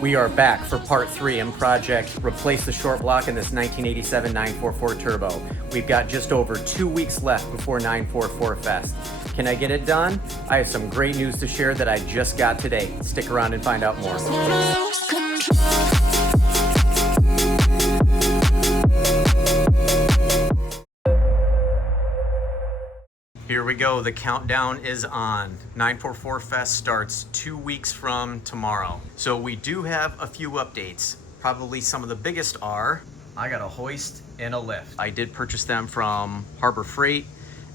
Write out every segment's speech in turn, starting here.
We are back for part 3 in project Replace the Short Block in this 1987 944 Turbo. We've got just over 2 weeks left before 944 Fest. Can I get it done? I have some great news to share that I just got today. Stick around and find out more. Here we go, the countdown is on. 944 Fest starts 2 weeks from tomorrow. So we do have a few updates. Probably some of the biggest are, I got a hoist and a lift. I did purchase them from Harbor Freight,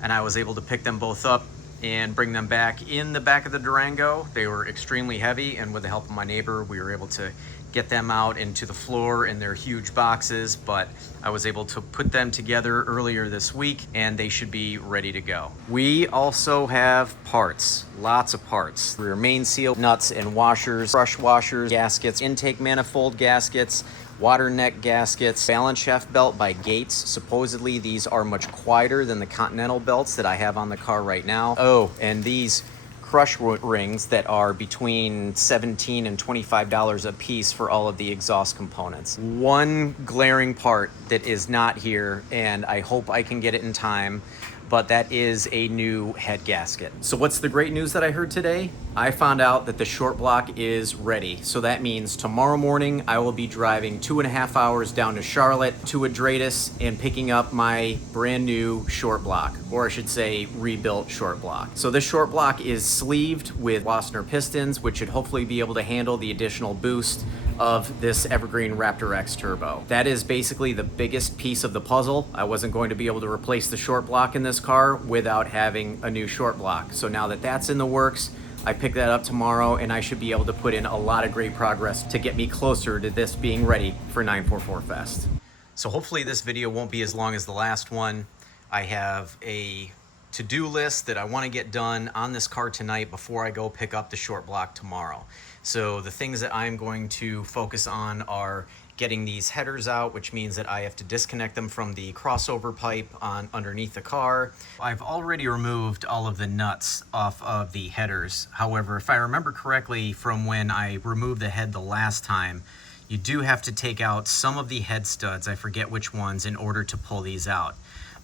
and I was able to pick them both up and bring them back in the back of the Durango. They were extremely heavy, and with the help of my neighbor, we were able to get them out into the floor in their huge boxes, but I was able to put them together earlier this week and they should be ready to go. We also have parts, lots of parts. Rear main seal, nuts and washers, brush washers, gaskets, intake manifold gaskets, water neck gaskets, balance shaft belt by Gates. Supposedly these are much quieter than the Continental belts that I have on the car right now. Oh, and these crush rings that are between $17 and $25 a piece for all of the exhaust components. One glaring part that is not here, and I hope I can get it in time, but that is a new head gasket. So what's the great news that I heard today? I found out that the short block is ready. So that means tomorrow morning I will be driving 2.5 hours down to Charlotte to Adratus and picking up my brand new short block, or I should say rebuilt short block. So this short block is sleeved with Wassner pistons, which should hopefully be able to handle the additional boost of this Evergreen Raptor X Turbo. That is basically the biggest piece of the puzzle. I wasn't going to be able to replace the short block in this car without having a new short block. So now that that's in the works, I pick that up tomorrow and I should be able to put in a lot of great progress to get me closer to this being ready for 944 Fest. So hopefully this video won't be as long as the last one. I have a to-do list that I want to get done on this car tonight before I go pick up the short block tomorrow. So the things that I'm going to focus on are getting these headers out, which means that I have to disconnect them from the crossover pipe on underneath the car. I've already removed all of the nuts off of the headers. However, if I remember correctly from when I removed the head the last time, you do have to take out some of the head studs, I forget which ones, in order to pull these out.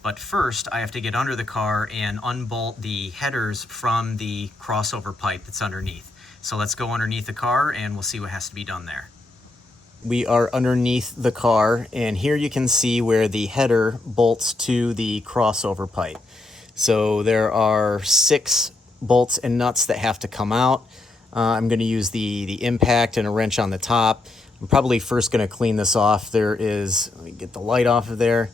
But first, I have to get under the car and unbolt the headers from the crossover pipe that's underneath. So let's go underneath the car and we'll see what has to be done there. We are underneath the car, and here you can see where the header bolts to the crossover pipe. So there are 6 bolts and nuts that have to come out. I'm going to use the impact and a wrench on the top. I'm probably first going to clean this off. Let me get the light off of there.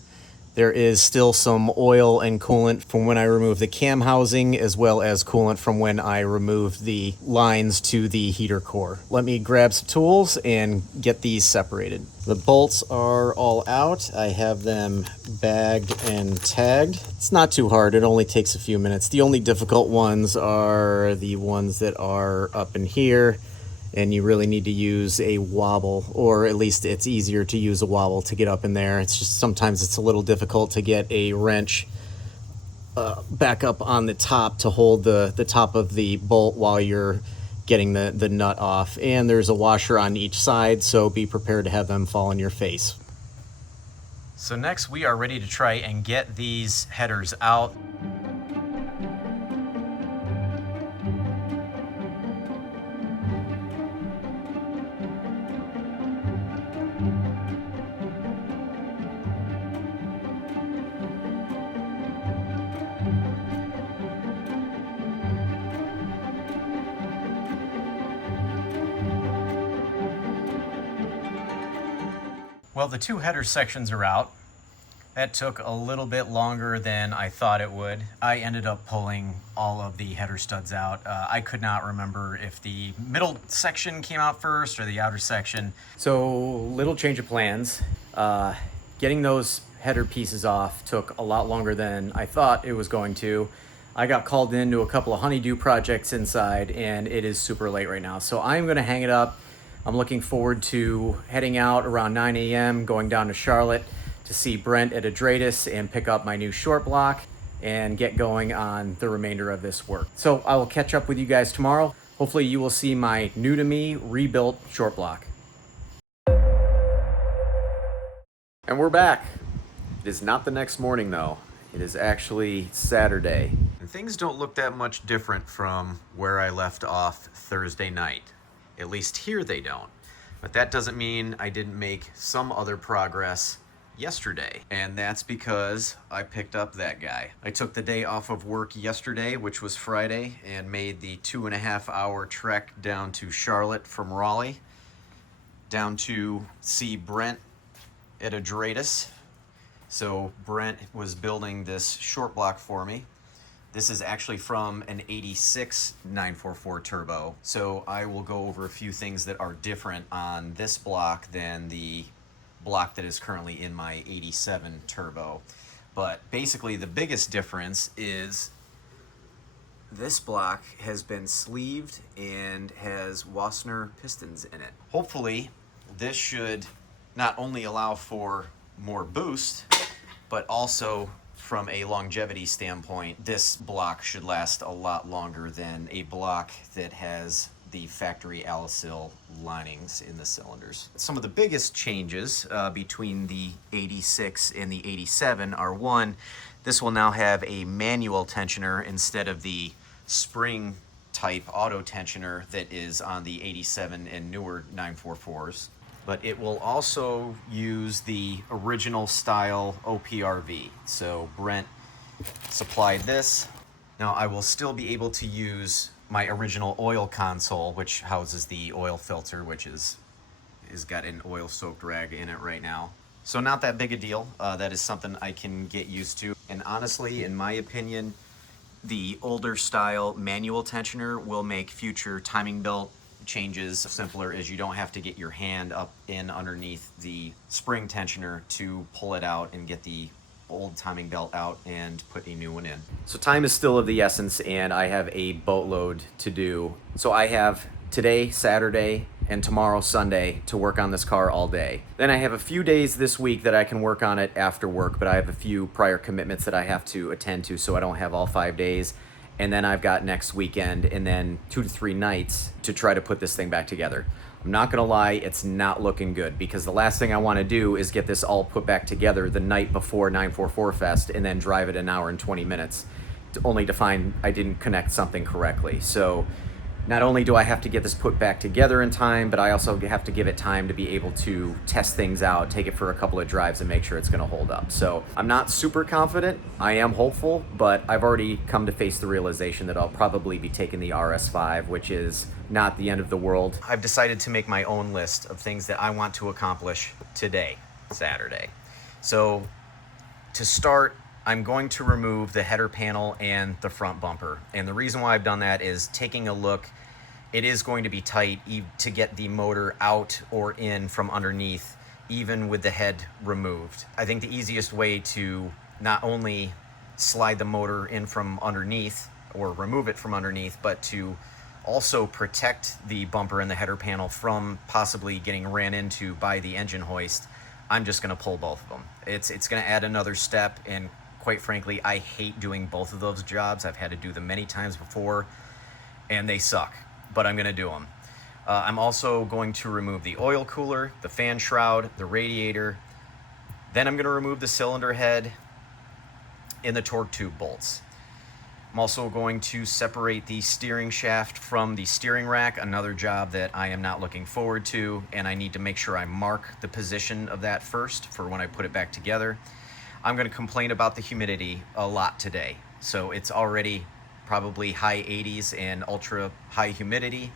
There is still some oil and coolant from when I removed the cam housing, as well as coolant from when I removed the lines to the heater core. Let me grab some tools and get these separated. The bolts are all out. I have them bagged and tagged. It's not too hard. It only takes a few minutes. The only difficult ones are the ones that are up in here, and you really need to use a wobble, or at least it's easier to use a wobble to get up in there. It's just sometimes it's a little difficult to get a wrench back up on the top to hold the top of the bolt while you're getting the nut off. And there's a washer on each side, so be prepared to have them fall on your face. So next we are ready to try and get these headers out. Well, the 2 header sections are out. That took a little bit longer than I thought it would. I ended up pulling all of the header studs out. I could not remember if the middle section came out first or the outer section. So, little change of plans. Getting those header pieces off took a lot longer than I thought it was going to. I got called into a couple of honeydew projects inside, and it is super late right now. So I'm gonna hang it up. I'm looking forward to heading out around 9 a.m., going down to Charlotte to see Brent at Adratus and pick up my new short block and get going on the remainder of this work. So I will catch up with you guys tomorrow. Hopefully you will see my new to me rebuilt short block. And we're back. It is not the next morning though. It is actually Saturday. And things don't look that much different from where I left off Thursday night. At least here they don't. But that doesn't mean I didn't make some other progress yesterday. And that's because I picked up that guy. I took the day off of work yesterday, which was Friday, and made the 2.5-hour trek down to Charlotte from Raleigh, down to see Brent at Adretis. So Brent was building this short block for me. This is actually from an 86 944 turbo. So I will go over a few things that are different on this block than the block that is currently in my 87 turbo. But basically the biggest difference is this block has been sleeved and has Wassner pistons in it. Hopefully this should not only allow for more boost, but also from a longevity standpoint, this block should last a lot longer than a block that has the factory Alisil linings in the cylinders. Some of the biggest changes between the 86 and the 87 are, one, this will now have a manual tensioner instead of the spring type auto tensioner that is on the 87 and newer 944s. But it will also use the original style OPRV. So Brent supplied this. Now I will still be able to use my original oil console, which houses the oil filter, which is got an oil soaked rag in it right now. So not that big a deal. That is something I can get used to. And honestly, in my opinion, the older style manual tensioner will make future timing belt changes simpler, as you don't have to get your hand up in underneath the spring tensioner to pull it out and get the old timing belt out and put a new one in. So time is still of the essence and I have a boatload to do. So I have today, Saturday, and tomorrow, Sunday, to work on this car all day. Then I have a few days this week that I can work on it after work, but I have a few prior commitments that I have to attend to, so I don't have all 5 days. And then I've got next weekend and then 2 to 3 nights to try to put this thing back together. I'm not gonna lie, it's not looking good, because the last thing I wanna do is get this all put back together the night before 944 Fest and then drive it an hour and 20 minutes only to find I didn't connect something correctly. So not only do I have to get this put back together in time, but I also have to give it time to be able to test things out, take it for a couple of drives and make sure it's gonna hold up. So I'm not super confident, I am hopeful, but I've already come to face the realization that I'll probably be taking the RS5, which is not the end of the world. I've decided to make my own list of things that I want to accomplish today, Saturday. So to start, I'm going to remove the header panel and the front bumper. And the reason why I've done that is taking a look, it is going to be tight to get the motor out or in from underneath, even with the head removed. I think the easiest way to not only slide the motor in from underneath or remove it from underneath, but to also protect the bumper and the header panel from possibly getting ran into by the engine hoist, I'm just gonna pull both of them. It's gonna add another step, and quite frankly, I hate doing both of those jobs. I've had to do them many times before, and they suck, but I'm gonna do them. I'm also going to remove the oil cooler, the fan shroud, the radiator. Then I'm gonna remove the cylinder head and the torque tube bolts. I'm also going to separate the steering shaft from the steering rack, another job that I am not looking forward to, and I need to make sure I mark the position of that first for when I put it back together. I'm going to complain about the humidity a lot today. So it's already probably high 80s and ultra high humidity,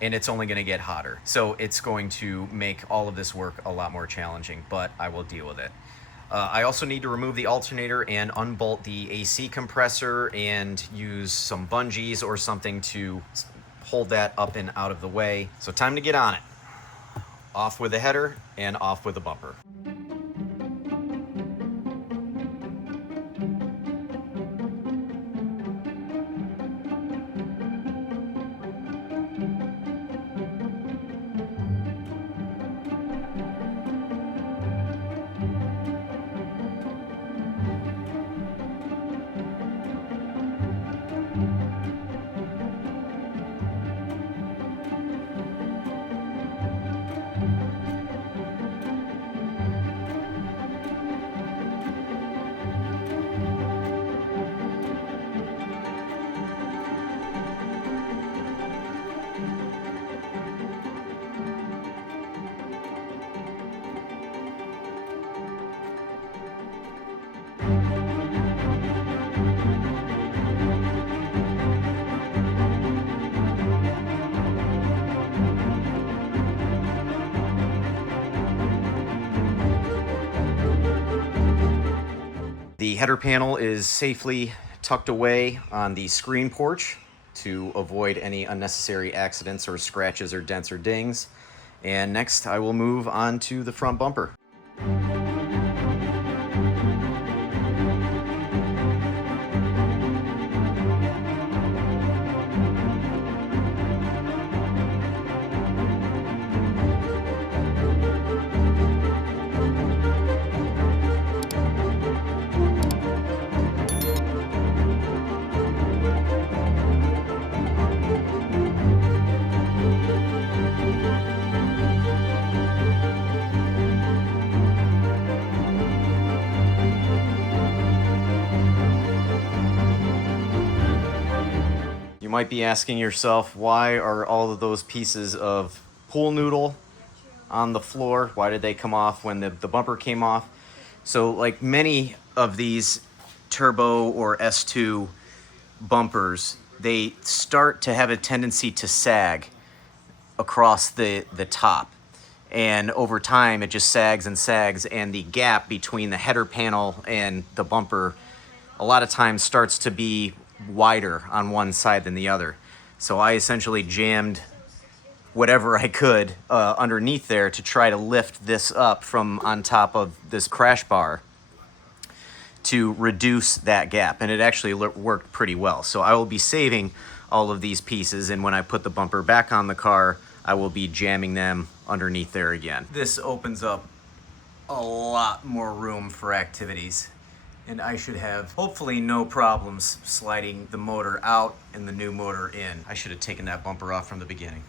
and it's only going to get hotter. So it's going to make all of this work a lot more challenging, but I will deal with it. I also need to remove the alternator and unbolt the AC compressor and use some bungees or something to hold that up and out of the way. So time to get on it. Off with the header and off with the bumper. header panel is safely tucked away on the screen porch to avoid any unnecessary accidents or scratches or dents or dings. And next I will move on to the front bumper. You might be asking yourself, why are all of those pieces of pool noodle on the floor? Why did they come off when the bumper came off? So like many of these turbo or S2 bumpers, they start to have a tendency to sag across the top. And over time, it just sags and sags, and the gap between the header panel and the bumper a lot of times starts to be wider on one side than the other. So I essentially jammed whatever I could underneath there to try to lift this up from on top of this crash bar to reduce that gap, and it actually worked pretty well. So I will be saving all of these pieces, and when I put the bumper back on the car, I will be jamming them underneath there again. This opens up a lot more room for activities, and I should have hopefully no problems sliding the motor out and the new motor in. I should have taken that bumper off from the beginning.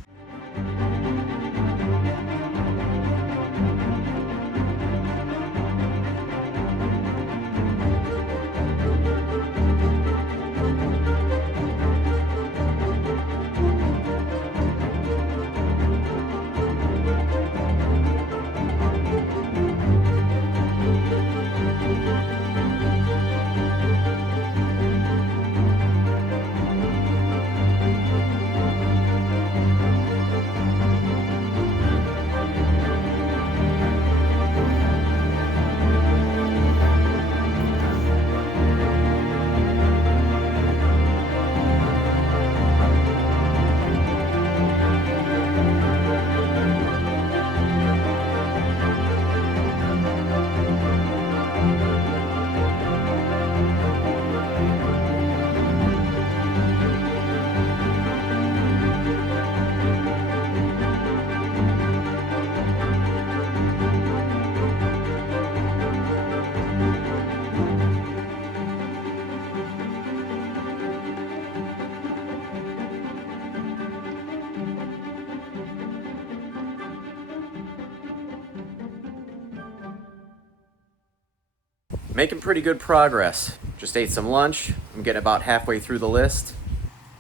Making pretty good progress. Just ate some lunch. I'm getting about halfway through the list.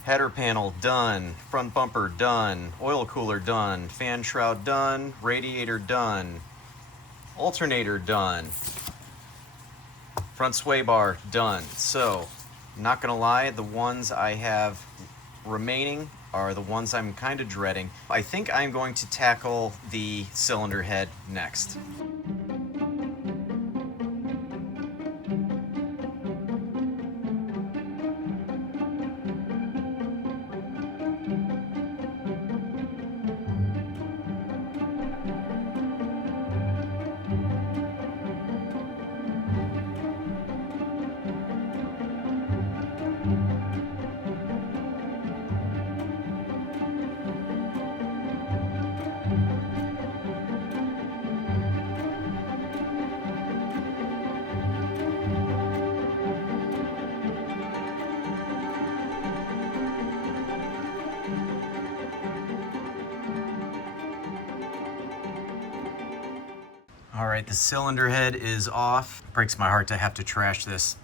Header panel done, front bumper done, oil cooler done, fan shroud done, radiator done, alternator done, front sway bar done. So, not gonna lie, the ones I have remaining are the ones I'm kind of dreading. I think I'm going to tackle the cylinder head next. All right, the cylinder head is off. Breaks my heart to have to trash this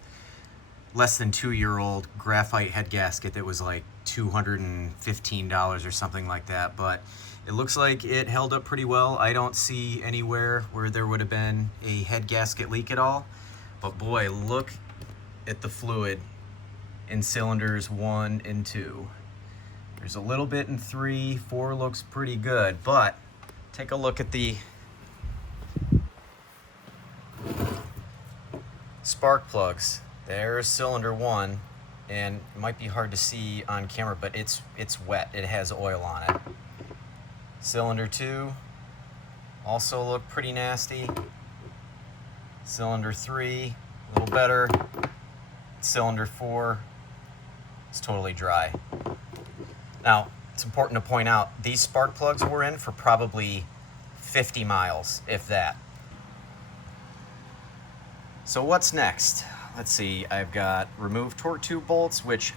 less than 2-year-old graphite head gasket that was like $215 or something like that, but it looks like it held up pretty well. I don't see anywhere where there would have been a head gasket leak at all, but boy, look at the fluid in cylinders 1 and 2. There's a little bit in 3, 4 looks pretty good, but take a look at the spark plugs. There's cylinder 1, and it might be hard to see on camera, but it's wet. It has oil on it. Cylinder 2 also look pretty nasty. Cylinder 3, a little better. Cylinder 4 is totally dry. Now, it's important to point out, these spark plugs were in for probably 50 miles, if that. So what's next? Let's see, I've got removed torque tube bolts, which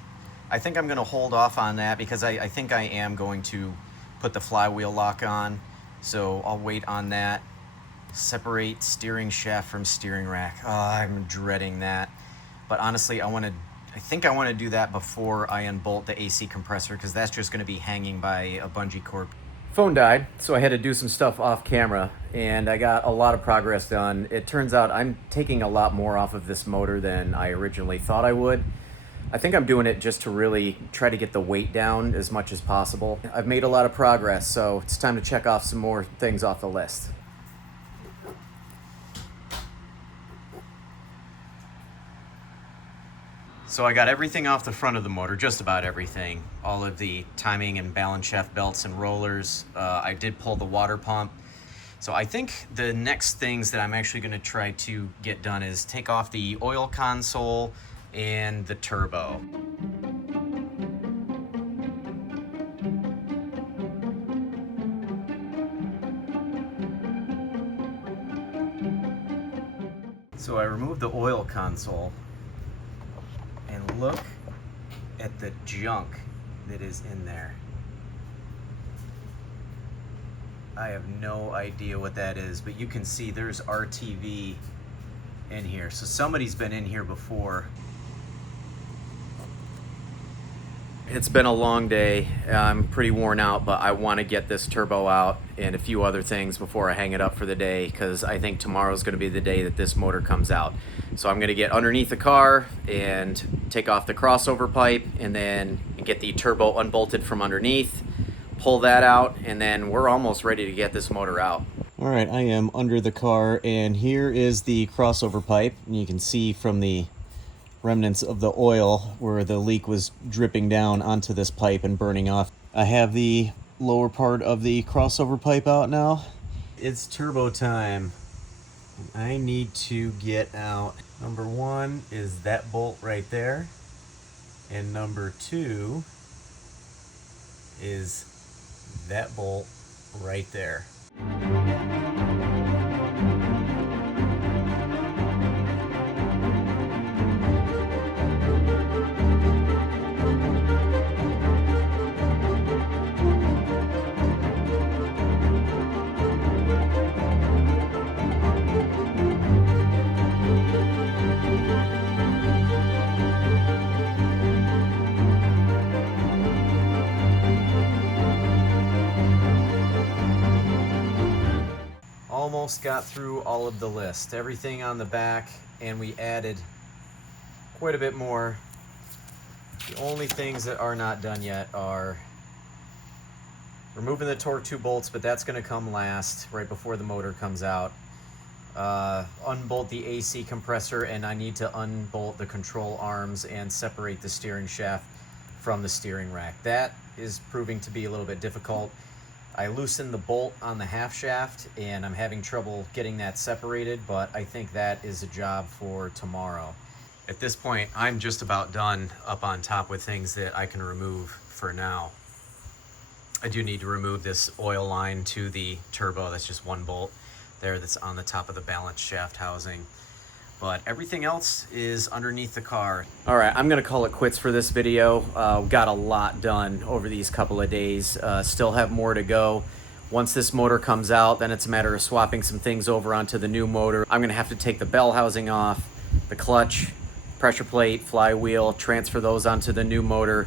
I think I'm gonna hold off on that because I think I am going to put the flywheel lock on. So I'll wait on that. Separate steering shaft from steering rack. Oh, I'm dreading that. But honestly, I think I want to do that before I unbolt the AC compressor, because that's just going to be hanging by a bungee cord. Phone died, so I had to do some stuff off camera, and I got a lot of progress done. It turns out I'm taking a lot more off of this motor than I originally thought I would. I think I'm doing it just to really try to get the weight down as much as possible. I've made a lot of progress, so it's time to check off some more things off the list. So I got everything off the front of the motor, just about everything. All of the timing and balance shaft belts and rollers. I did pull the water pump. So I think the next things that I'm actually going to try to get done is take off the oil console and the turbo. So I removed the oil console, and look at the junk that is in there. I have no idea what that is, but you can see there's RTV in here. So somebody's been in here before. It's been a long day. I'm pretty worn out, but I want to get this turbo out and a few other things before I hang it up for the day, because I think tomorrow's going to be the day that this motor comes out. So I'm going to get underneath the car and take off the crossover pipe, and then get the turbo unbolted from underneath, pull that out, and then we're almost ready to get this motor out. All right, I am under the car, and here is the crossover pipe. And you can see from the remnants of the oil where the leak was dripping down onto this pipe and burning off. I have the lower part of the crossover pipe out now. It's turbo time. I need to get out. Number 1 is that bolt right there, and number 2 is that bolt right there. Almost got through all of the list, everything on the back, and we added quite a bit more. The only things that are not done yet are removing the torque tube bolts, but that's going to come last, right before the motor comes out. Unbolt the AC compressor, and I need to unbolt the control arms and separate the steering shaft from the steering rack. That is proving to be a little bit difficult. I loosened the bolt on the half shaft, and I'm having trouble getting that separated, but I think that is a job for tomorrow. At this point, I'm just about done up on top with things that I can remove for now. I do need to remove this oil line to the turbo. That's just one bolt there that's on the top of the balance shaft housing. But everything else is underneath the car. All right, I'm gonna call it quits for this video. Got a lot done over these couple of days. Still have more to go. Once this motor comes out, then it's a matter of swapping some things over onto the new motor. I'm gonna have to take the bell housing off, the clutch, pressure plate, flywheel, transfer those onto the new motor,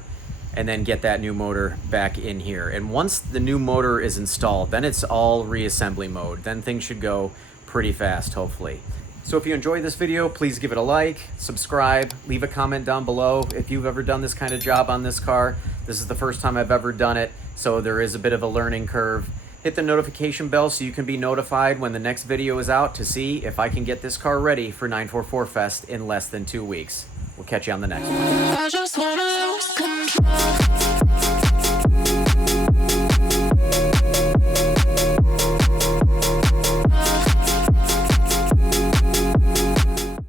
and then get that new motor back in here. And once the new motor is installed, then it's all reassembly mode. Then things should go pretty fast, hopefully. So if you enjoyed this video, please give it a like, subscribe, leave a comment down below if you've ever done this kind of job on this car. This is the first time I've ever done it, so there is a bit of a learning curve. Hit the notification bell so you can be notified when the next video is out to see if I can get this car ready for 944 Fest in less than 2 weeks. We'll catch you on the next one. I just wanna lose control.